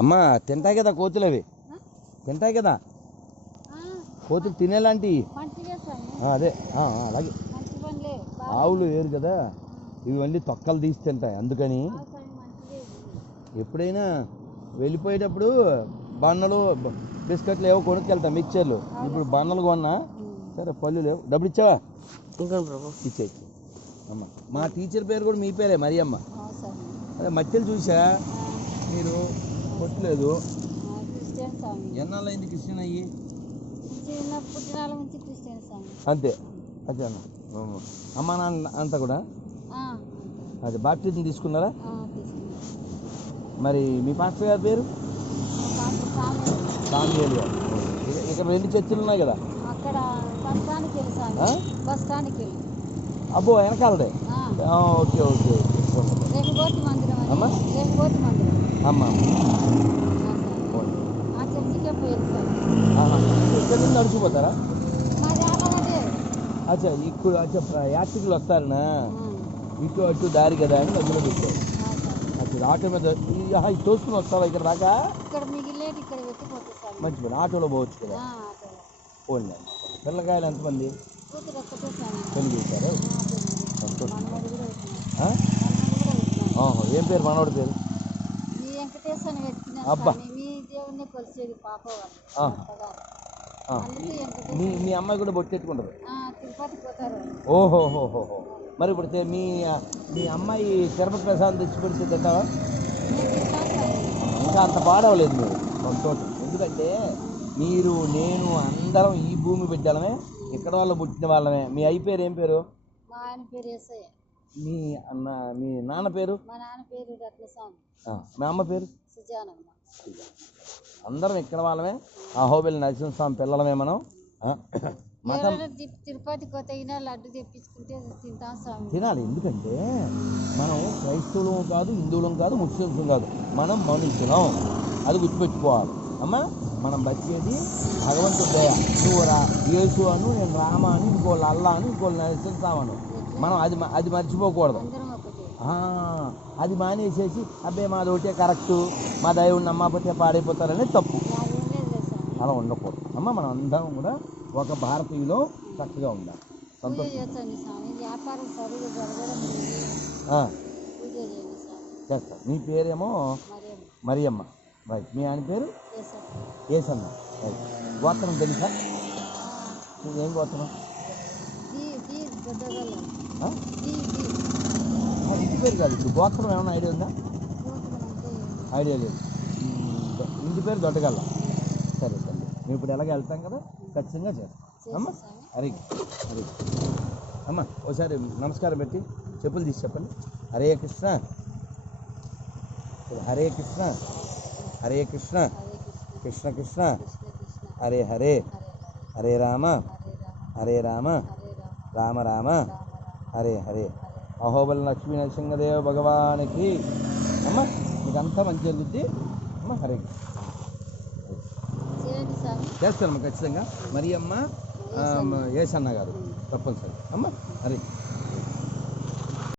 అమ్మ తింటాయి కదా కోతులు, అవి తింటాయి కదా కోతులు తినేలాంటివి. అదే అలాగే ఆవులు వేరు కదా, ఇవన్నీ తొక్కలు తీసి తింటాయి. అందుకని ఎప్పుడైనా వెళ్ళిపోయేటప్పుడు బన్నలు బిస్కెట్లు ఏవో కొనుక్కెళ్తాం, మిక్చర్లు. ఇప్పుడు బన్నలు కొన్నా సరే, పళ్ళు లేవు. డబ్బులు ఇచ్చావా? ఇచ్చే అమ్మ. మా టీచర్ పేరు కూడా మీ పేరే, మరియమ్మ. అదే మధ్యలో చూసా మీరు కొట్టలేదు. ఎన్నాళ్ళైంది క్రిస్టియన్ అయ్యి? అంతే. అదే అన్న. అమ్మ నాన్న అంతా కూడా అదే బాప్టిజం తీసుకున్నారా? మరి మీ పాస్టర్ గారి పేరు? సామ్యూయల్ గారు. ఇక్కడ 2 చర్చిలు ఉన్నాయి కదా. అబ్బో, వెనకాలదే. Okay okay. అమ్మ అమ్మ ఇక్కడ నుంచి నడిచిపోతారా? అచ్చా, ఇప్పుడు యాత్రికులు వస్తారనా? ఇటు అటు దారి కదా అని మధ్యలో పెట్టారు. అచ్చా, ఆటో మీద ఇది తోసుకుని వస్తావా ఇక్కడ దాకా? మంచి పని, ఆటోలో పోవచ్చు కదా. పోండి. పిల్లకాయలు ఎంతమంది పెళ్లి చేశారు? ఏం పేరు మనోడి పేరు? అబ్బా, మీ అమ్మాయి కూడా బొట్టెట్టుకుంటారు. ఓహోహోహో. మరి ఇప్పుడు మీ అమ్మాయి తిరుపతి ప్రసాదం తెచ్చి పెడితే తింటావా? ఇంకా అంత పాడవలేదు మీరు. సంతోషం. ఎందుకంటే మీరు నేను అందరం ఈ భూమి బిడ్డలమే, ఇక్కడ వాళ్ళు పుట్టిన వాళ్ళమే. మీ అయ్య పేరు ఏం పేరు? మీ నాన్న పేరు? మీ అమ్మ పేరు? అందరం ఇక్కడ వాళ్ళమే. అహోబిల్ నరసింహస్వామి పిల్లలమే మనం. తిరుపతి లడ్డు తెప్పించుకుంటే తినాలి. ఎందుకంటే మనం క్రైస్తవులం కాదు, హిందువులం కాదు, ముస్లింస్ కాదు, మనం మనుషులం. అది గుర్తుపెట్టుకోవాలి. అమ్మ, మనం బతికేది భగవంతుడి దయ. నువ్వు యేసు అను, నేను రామ అని, ఇంకోళ్ళు అల్లా అని, ఇంకోళ్ళు నరసింహస్వామి. మనం అది మర్చిపోకూడదు. అది మానేసేసి అబ్బాయి మాది ఒకటే కరెక్టు, మా దేవుడిని నమ్మకపోతే పాడైపోతారనేది తప్పు. అలా ఉండకూడదు. అమ్మ, మనం అందరం కూడా ఒక భారతీయులో చక్కగా ఉండాలి. చేస్తా. మీ పేరేమో మరియమ్మ. రైట్. మీ ఆయన పేరు ఏసన్న. రైట్. గోత్రం తెలుసా? ఏం గోత్రం? ఇంటి పేరు కాదు, ఇప్పుడు గోత్రం ఏమైనా ఐడియా ఉందా? ఐడియా లేదు. ఇంటి పేరు దొడ్డగల్ల. సరే సరే, మేము ఇప్పుడు ఎలాగ వెళ్తాం కదా, ఖచ్చితంగా చేస్తాం. అమ్మ హరే హరే. అమ్మ ఒకసారి నమస్కారం పెట్టి చెప్పులు తీసి చెప్పండి. హరే కృష్ణ, హరే కృష్ణ, హరే కృష్ణ, కృష్ణ కృష్ణ, హరే హరే, హరే రామ, హరే రామ, రామ రామ, హరే హరే. అహోబల లక్ష్మీ నరసింహదేవ భగవానికి. అమ్మ, మీకంతా మంచి జరుగుద్ది. అమ్మ హరే చేస్తానమ్మ ఖచ్చితంగా. మరియమ్మ ఏసన్న గారు తప్పనిసరి. అమ్మ హరే.